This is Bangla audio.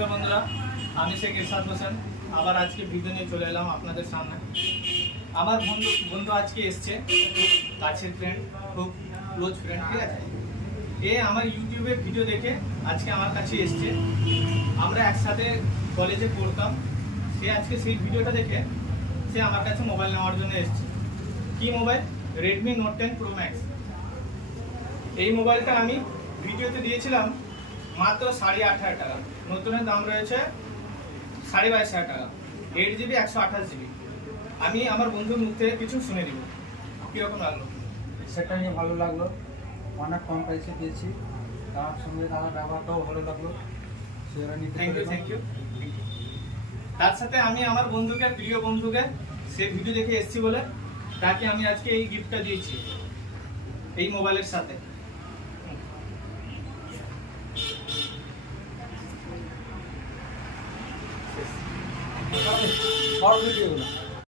নমস্কার বন্ধুরা, আমি শেখ ইরশাদ হোসেন। আবার আজকে ভিডিও নিয়ে চলে এলাম আপনাদের সামনে। আমার বন্ধু আজকে এসছে, খুব কাছের ফ্রেন্ড, খুব ক্লোজ ফ্রেন্ড, ঠিক আছে। এ আমার ইউটিউবে ভিডিও দেখে আজকে আমার কাছে এসছে। আমরা একসাথে কলেজে পড়তাম। সে আজকে সেই ভিডিওটা দেখে সে আমার কাছে মোবাইল নেওয়ার জন্য এসছে। কি mobile? Redmi note 10 pro max. এই মোবাইলটা আমি ভিডিওতে দিয়েছিলাম মাত্র 18,500 টাকা। নতুনের দাম রয়েছে 22,500 টাকা। 8GB 128GB। আমি আমার বন্ধুর মুখ থেকে কিছু শুনে দিব। কীরকম লাগলো? সেটা নিয়ে ভালো লাগলো, অনেক কম প্রাইসে দিয়েছি, তার সঙ্গে তার ব্যবহারটাও ভালো লাগলো। Thank you. তার সাথে আমি আমার বন্ধুকে, প্রিয় বন্ধুকে, সে ভিডিও দেখে এসেছি বলে তাকে আমি আজকে এই গিফটটা দিয়েছি এই মোবাইলের সাথে। সব ভিডিওগুলো